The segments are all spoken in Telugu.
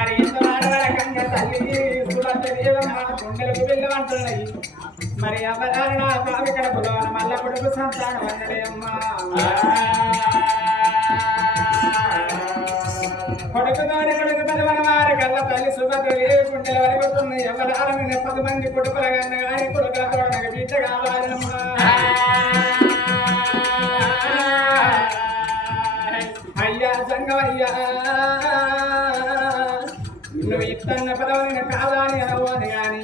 మరి మరి అవధారణ కావి కడపలో మల్ల కొడుకు సంతానం అన్నడే అమ్మా. వారి తల్లి సుభద్ర ఏ గుండెల వరకుతుంది ఎవరారని పది మంది కొడుకుల కన్నా కానీ కొడుకుల బిడ్డ కావాలమ్మా. అయ్యా సంగమయ్యా నువ్వు ఇత్తన్న పదవని కాదని అనవని కానీ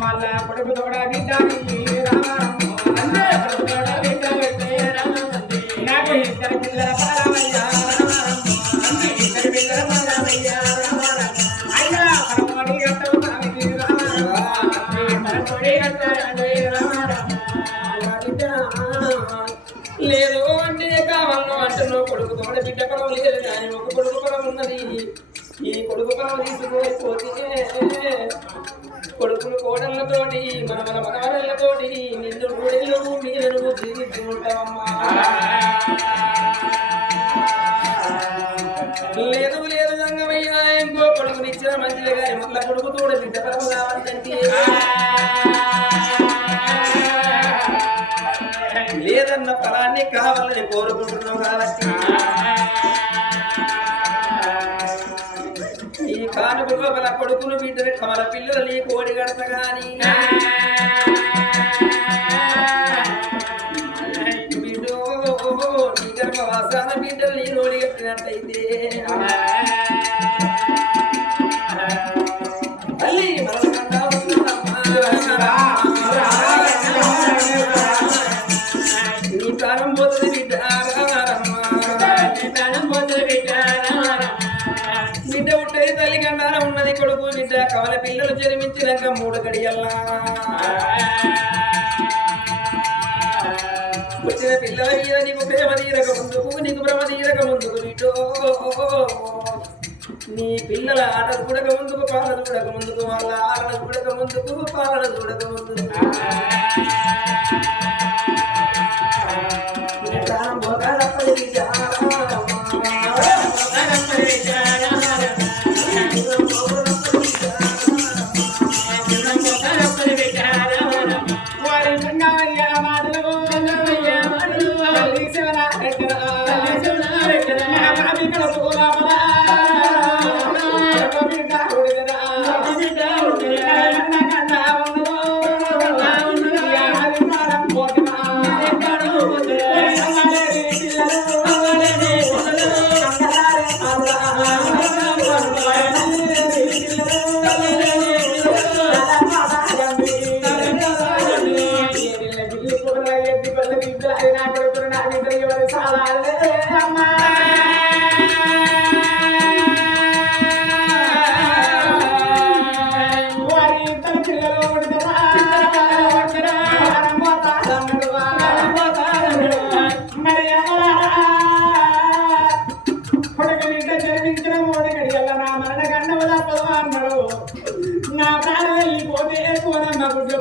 మళ్ళా కొడుకు తోడ బిడ్డని నాకు ఇద్దరు పిల్లల లేదు ఒక కొడుకు పొలం ఉన్నది. ఈ కొడుకు పొలం తీసుకుపోతే కొడుకులు కోడళ్ళతోటి మన మన మనవరళ్ళతోటి నిన్ను గుడిలో మీరు జీవిస్తుంటావమ్మా లేదు లేదు రంగమయ్యా ఇంకో కొడుకునిచ్చిన మంచిది కానీ మళ్ళా కొడుకు తోడు బిడ్డ పొలం కావాలంటే లేదన్న ఫలాన్ని కావాలని కోరుకుంటున్నావు కాబట్టి. ఈ కొడుకును బిడ్డలు కమల పిల్లలు నీ కోడి గడత గాని బిడ్డో నీ గర్భవాసాన బిడ్డలు నీ నోడి కట్టినట్టయితే కవల జన్మించినాక మూడు గడియల్లా. వచ్చిన పిల్లల మీద నీకు ప్రేమ తీరక ముందుకు నీకు భ్రమ తీరక ముందుకు బిడ్డో నీ పిల్లల ఆట చూడక ముందుకు పాలన చూడక ముందుకు వాళ్ళ ఆట చూడక ముందుకు పాలన చూడక ముందుకు.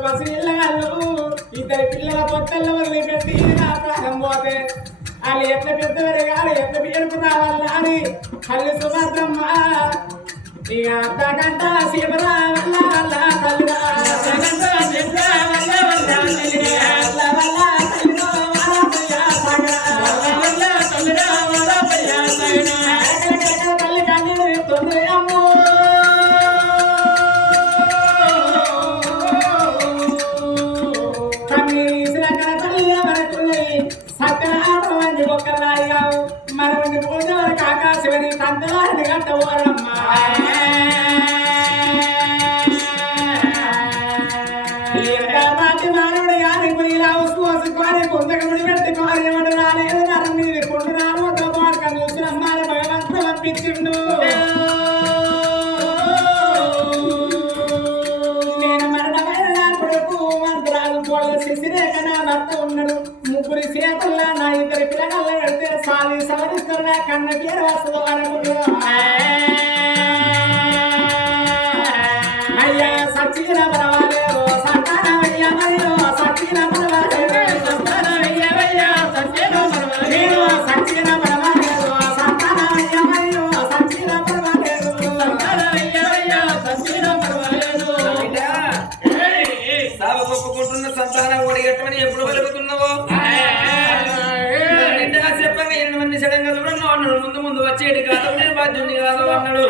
పసి ఇళ్ళగాళ్ళు ఇద్దరు పిల్లల పొట్టల వదిలిపెట్టి నా ప్రాణం పోతే వాళ్ళు ఎట్ల పెద్దవారు కాదు ఎట్ల రావాలా అని కళ్ళు సుభద్రమ్మ ఇక శివరా ఓరమ్మా మాటి మానవుడు గాని ఇలా వసుకోసుకొని పొందకముడి పెట్టుకోని ఎవడు రాలేదు నరం మీద కొండు రామతో మార్క చూసిన అమ్మాయి భగవంతుడు పంపించిండు నేను మరణమైన నా కొడుకు మంత్రాలు పోల శిశిరేఖ నా భర్త ఉన్నాడు ముగ్గురి చేతుల్లో నా ఇద్దరు పిల్లగాళ్ళు పెడితే సాలి సవరిస్తున్న కన్న పేరు వస్తుంది వరకు అయ్యా సచ్చిన పర్వాలేదు. సంతానం అయ్యా మరియు సచ్చిన పర్వాలేదు. సంతానం అయ్యా సచ్చిన పర్వాలేదు. పర్వాలేదు. సంతానం అయ్యా మరియు ఎప్పుడు వెలుగుతున్నావో కాదు అన్నాడు.